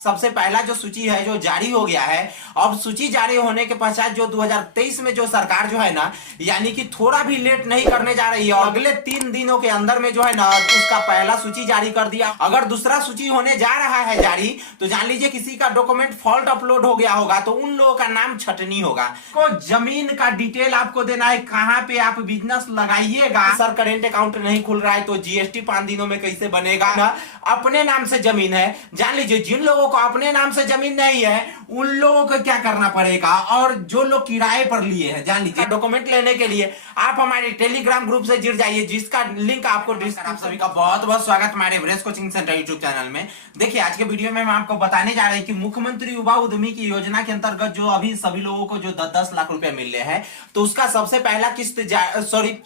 सबसे पहला जो सूची है जो जारी हो गया है। अब सूची जारी होने के पश्चात जो 2023 में जो सरकार जो है ना, यानी कि थोड़ा भी लेट नहीं करने जा रही है और अगले 3 दिनों के अंदर में जो है ना उसका पहला सूची जारी कर दिया। अगर दूसरा सूची होने जा रहा है जारी, तो जान लीजिए किसी का डॉक्यूमेंट फॉल्ट अपलोड हो गया होगा तो उन लोगों का नाम छटनी होगा। को जमीन का डिटेल आपको देना है, कहाँ पे आप बिजनेस लगाइएगा। सर करेंट अकाउंट नहीं खुल रहा है तो जीएसटी 5 दिनों में कैसे बनेगा ना। अपने नाम से जमीन है, जान लीजिए जिन लोगों को अपने नाम से जमीन नहीं है उन लोगों को क्या करना पड़ेगा, और जो लोग किराए पर लिए हैं जान लीजिए डॉक्यूमेंट लेने के लिए आप हमारे टेलीग्राम ग्रुप से जुड़ जाइए, जिसका लिंक आपको डिस्क्रिप्शन। आप सभी का बहुत बहुत स्वागत हमारे Everest coaching centre YouTube channel में। देखिए आज के वीडियो में हम आपको बताने जा रहे हैं कि मुख्यमंत्री युवा उद्यमी की योजना के अंतर्गत जो अभी सभी लोगों को जो 10-10 लाख रुपए मिल रहे हैं, तो उसका सबसे पहला किस्त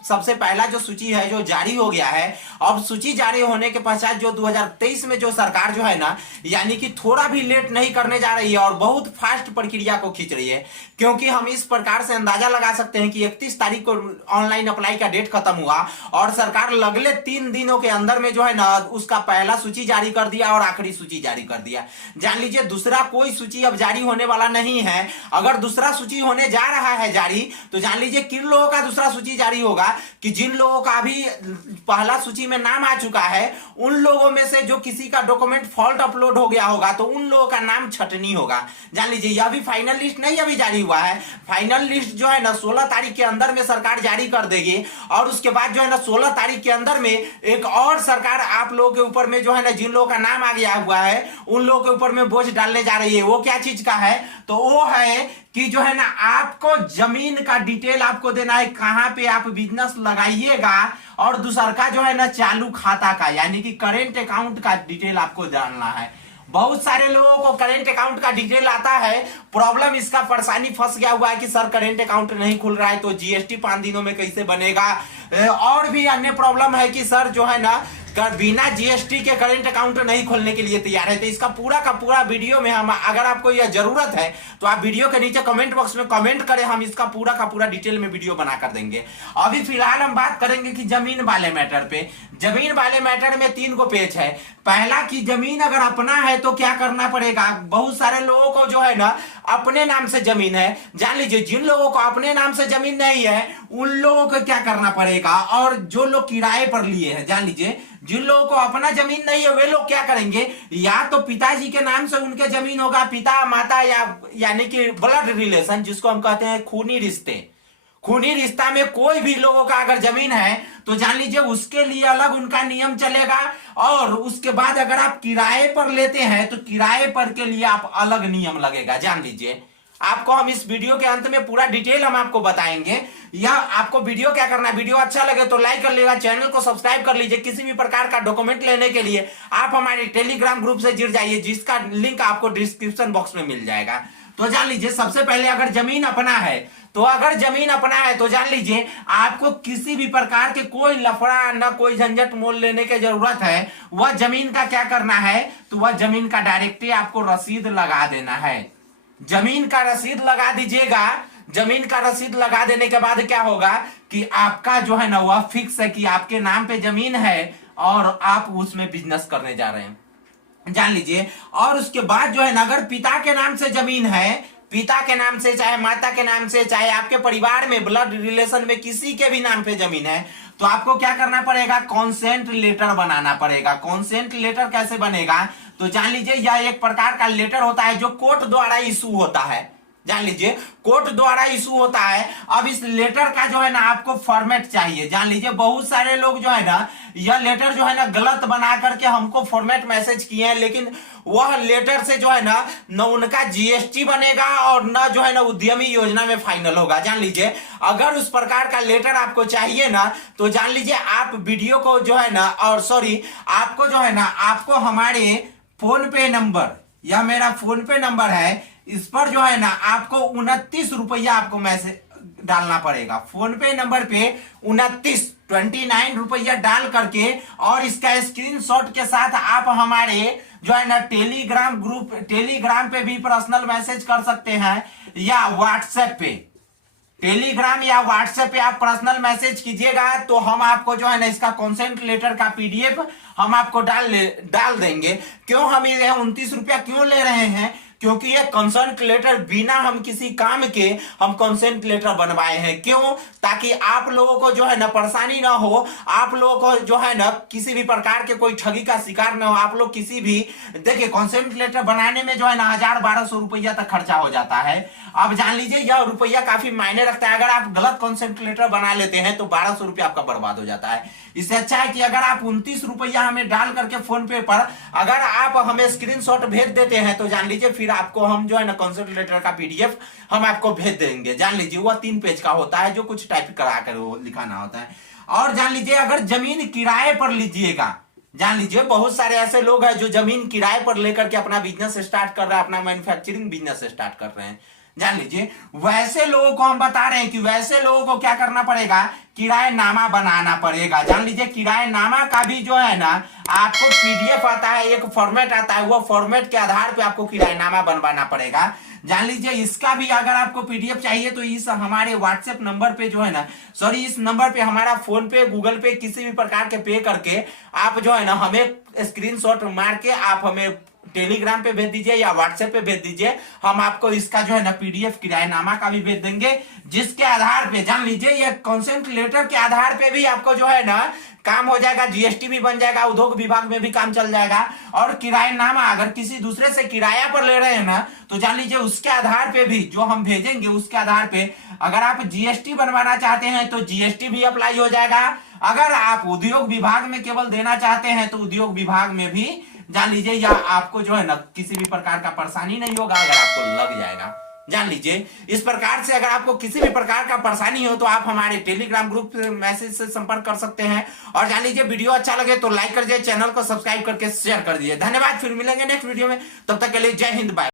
सबसे पहला जो सूची है जो जारी हो गया है। अब सूची जारी होने के पश्चात जो 2023 में जो सरकार जो है ना, यानी कि थोड़ा भी लेट नहीं करने जा रही है और बहुत फास्ट प्रक्रिया को खींच रही है, क्योंकि हम इस प्रकार से अंदाजा लगा सकते हैं कि 31 तारीख को ऑनलाइन अप्लाई का डेट खत्म हुआ और सरकार अगले 3 दिनों के अंदर में जो है ना उसका पहला सूची जारी कर दिया और आखिरी सूची जारी कर दिया। जान लीजिए दूसरा कोई सूची अब जारी होने वाला नहीं है। अगर दूसरा सूची होने जा रहा है जारी, तो जान लीजिए किन लोगों का दूसरा सूची जारी होगा कि जिन लोगों का अभी पहला सूची में नाम आ चुका है, उन लोगों में से जो किसी का डॉक्यूमेंट फॉल्ट अपलोड हो गया होगा तो उन लोगों का नाम छटनी होगा। जान लीजिए यह भी फाइनल लिस्ट नहीं अभी जारी हुआ है। फाइनल लिस्ट जो है ना 16 तारीख के अंदर में सरकार जारी कर देगी और उसके बाद जो है ना 16 तारीख के अंदर में एक और सरकार आप लोगों के ऊपर में जो है ना जिन लोगों का नाम आ गया हुआ है उन लोगों के ऊपर में बोझ डालने जा रही है। वो क्या चीज का है, तो वो है कि जो है ना आपको जमीन का डिटेल आपको देना है, कहां पे आप बिजनेस लगाइएगा, और दूसरा का जो है ना चालू खाता का यानी कि करेंट अकाउंट का डिटेल आपको जानना है। बहुत सारे लोगों को करेंट अकाउंट का डिटेल आता है, प्रॉब्लम इसका परेशानी फंस गया हुआ है कि सर करेंट अकाउंट नहीं खुल रहा है तो जीएसटी 5 दिनों में कैसे बनेगा। और भी अन्य प्रॉब्लम है कि सर जो है ना बिना जीएसटी के करेंट अकाउंट नहीं खोलने के लिए तैयार है। तो इसका पूरा का पूरा वीडियो में हम, अगर आपको यह जरूरत है तो आप वीडियो के नीचे कमेंट बॉक्स में कमेंट करें, हम इसका पूरा का पूरा डिटेल में वीडियो बना कर देंगे। अभी फिलहाल हम बात करेंगे कि जमीन वाले मैटर पे। जमीन वाले मैटर में 3 को पेज है। पहला कि जमीन अगर अपना है तो क्या करना पड़ेगा। बहुत सारे लोगों को जो है ना अपने नाम से जमीन है, जान लीजिए जिन लोगों को अपने नाम से जमीन नहीं है उन लोगों को क्या करना पड़ेगा, और जो लोग किराए पर लिए हैं जान लीजिए जिन लोगों को अपना जमीन नहीं है वे लोग क्या करेंगे, या तो पिताजी के नाम से उनके जमीन होगा, पिता माता यानी कि ब्लड रिलेशन जिसको हम कहते हैं खूनी रिश्ते। खूनी रिश्ता में कोई भी लोगों का अगर जमीन है तो जान लीजिए उसके लिए अलग उनका नियम चलेगा, और उसके बाद अगर आप किराए पर लेते हैं तो किराए पर के लिए आप अलग नियम लगेगा। जान लीजिए आपको हम इस वीडियो के अंत में पूरा डिटेल हम आपको बताएंगे। या आपको वीडियो क्या करना है, वीडियो अच्छा लगे तो लाइक कर लीजिएगा, चैनल को सब्सक्राइब कर लीजिए। किसी भी प्रकार का डॉक्यूमेंट लेने के लिए आप हमारे टेलीग्राम ग्रुप से जुड़ जाइए, जिसका लिंक आपको डिस्क्रिप्शन बॉक्स में मिल जाएगा। तो जान लीजिए सबसे पहले अगर जमीन अपना है तो जान लीजिए आपको किसी भी प्रकार के कोई लफड़ा ना कोई झंझट मोल लेने की जरूरत है। वह जमीन का क्या करना है, तो वह जमीन का डायरेक्टली आपको रसीद लगा देना है। जमीन का रसीद लगा दीजिएगा। जमीन का रसीद लगा देने के बाद क्या होगा कि आपका जो है ना वह फिक्स है कि आपके नाम पे जमीन है और आप उसमें बिजनेस करने जा रहे हैं, जान लीजिए। और उसके बाद जो है ना अगर पिता के नाम से जमीन है, पिता के नाम से चाहे माता के नाम से चाहे आपके परिवार में ब्लड रिलेशन में किसी के भी नाम पे जमीन है, तो आपको क्या करना पड़ेगा, कॉन्सेंट लेटर बनाना पड़ेगा। कॉन्सेंट लेटर कैसे बनेगा, तो जान लीजिए यह एक प्रकार का लेटर होता है जो कोर्ट द्वारा इशू होता है। जान लीजिए कोर्ट द्वारा इशू होता है। अब इस लेटर का जो है ना आपको फॉर्मेट चाहिए। जान लीजिए बहुत सारे लोग जो है ना यह लेटर जो है ना गलत बना करके हमको फॉर्मेट मैसेज किए हैं, लेकिन वह लेटर से जो है ना न उनका जीएसटी बनेगा और न जो है ना उद्यमी योजना में फाइनल होगा। जान लीजिए अगर उस प्रकार का लेटर आपको चाहिए ना तो जान लीजिए आप वीडियो को जो है ना, और सॉरी आपको जो है ना आपको हमारे फोन पे नंबर, या मेरा फोन पे नंबर है, इस पर जो है ना आपको 29 रुपया आपको मैसेज डालना पड़ेगा। फोन पे नंबर पे 29 रुपया डाल करके और इसका स्क्रीनशॉट के साथ आप हमारे जो है ना टेलीग्राम पे भी पर्सनल मैसेज कर सकते हैं, या व्हाट्सएप पे टेलीग्राम या व्हाट्सएप पे आप पर्सनल मैसेज कीजिएगा तो हम आपको जो है ना इसका कंसेंट लेटर का पीडीएफ हम आपको डाल देंगे। क्यों हम ये 29 रुपया क्यों ले रहे हैं? क्योंकि ये कंसेंट लेटर बिना हम किसी काम के हम कंसेंट लेटर बनवाए हैं। क्यों? ताकि आप लोगों को जो है ना परेशानी ना हो, आप लोगों को जो है ना किसी भी प्रकार के कोई ठगी का शिकार ना हो। आप लोग किसी भी देखिए कंसेंट लेटर बनाने में जो है ना 1000-1200 रुपया तक खर्चा हो जाता है। अब जान लीजिए यह रुपया काफी मायने रखता है। अगर आप गलत कंसेंट लेटर बना लेते हैं तो 1200 रुपया आपका बर्बाद हो जाता है। इससे अच्छा है कि अगर आप 29 रुपया हमें डाल करके फोन पे पर अगर आप हमें स्क्रीनशॉट भेज देते हैं तो जान लीजिए फिर आपको हम जो है ना कंसेंट लेटर का पीडीएफ हम आपको भेज देंगे। जान लीजिए वह 3 पेज का होता है जो कुछ टाइप करा कर वो लिखाना होता है। और जान लीजिए अगर जमीन किराए पर लीजिएगा, जान लीजिए बहुत सारे ऐसे लोग हैं जो जमीन किराए पर लेकर के अपना बिजनेस स्टार्ट कर रहे हैं, अपना मैन्युफैक्चरिंग बिजनेस स्टार्ट कर रहे हैं। जान लीजिए वैसे लोगों को हम बता रहे हैं कि वैसे लोगों को क्या करना पड़ेगा, किराएनामा बनाना पड़ेगा। जान लीजिए किराएनामा का भी जो है ना आपको पीडीएफ आता है, एक फॉर्मेट आता है, वो फॉर्मेट के आधार पे आपको किराएनामा बनवाना पड़ेगा। जान लीजिए इसका भी अगर आपको पीडीएफ चाहिए तो इस हमारे व्हाट्सएप नंबर पे जो है ना इस नंबर पे हमारा फोन पे गूगल पे किसी भी प्रकार के पे करके आप जो है ना हमें स्क्रीनशॉट मार के आप हमें टेलीग्राम पे भेज दीजिए या व्हाट्सएप पे भेज दीजिए। हम आपको इसका जो है ना पीडीएफ किराएनामा का भी भेज देंगे, जिसके आधार पे जान लीजिए ये कंसेंट लेटर के आधार पे भी आपको जो है ना काम हो जाएगा, जीएसटी भी बन जाएगा, उद्योग विभाग में भी काम चल जाएगा। और किराएनामा अगर किसी दूसरे से किराया पर ले रहे हैं ना तो जान लीजिए उसके आधार पे भी जो हम भेजेंगे उसके आधार पे अगर आप जीएसटी बनवाना चाहते हैं तो जीएसटी भी अप्लाई हो जाएगा। अगर आप उद्योग विभाग में केवल देना चाहते हैं तो उद्योग विभाग में भी जान लीजिए या आपको जो है ना किसी भी प्रकार का परेशानी नहीं होगा अगर आपको लग जाएगा। जान लीजिए इस प्रकार से अगर आपको किसी भी प्रकार का परेशानी हो तो आप हमारे टेलीग्राम ग्रुप मैसेज से संपर्क कर सकते हैं। और जान लीजिए वीडियो अच्छा लगे तो लाइक कर दीजिए, चैनल को सब्सक्राइब करके शेयर कर दीजिए। धन्यवाद, फिर मिलेंगे नेक्स्ट वीडियो में, तब तक के लिए जय हिंद, बाय।